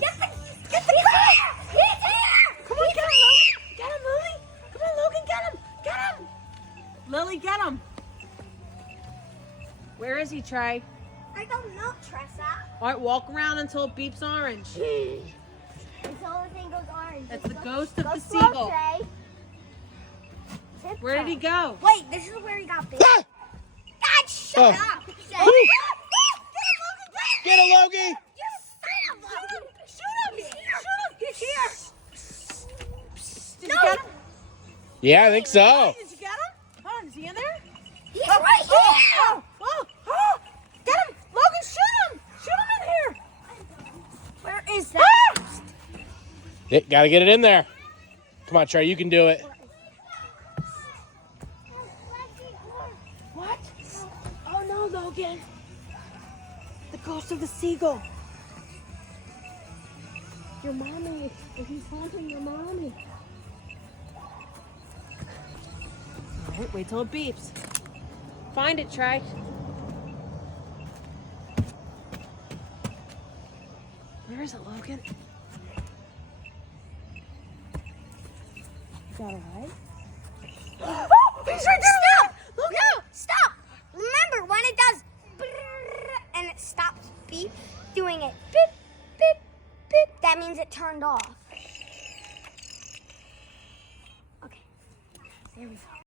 Get the car! He's here! Come on, get him, Lily! Get him, Lily! Come on, Logan, get him! Get him! Lily, get him! Where is he, Trey? I don't know, Tressa. All right, walk around until it beeps orange. Until the thing goes orange. That's the ghost of the seagull. Where did he go? Wait, this is where he got bit. God, shut up! Get him, Logie! Shoot him! He's here! Did you get him? Yeah, I think so. Did you get him? Hold on, is he in there? He's right here! Oh! Get him! Logan, shoot him! Shoot him in here! Where is that? Gotta get it in there. Come on, Trey, you can do it. What? Oh no, Logan. The ghost of the seagull. Your mommy. He's haunting your mommy. All right, wait till it beeps. Find it, Trey. Where is it, Logan? Is that all right? Oh, he's right there! Stop! Logan. No, stop! Remember, when it does brrr, and it stops doing it beep, beep, beep, that means it turned off. Okay, there we go.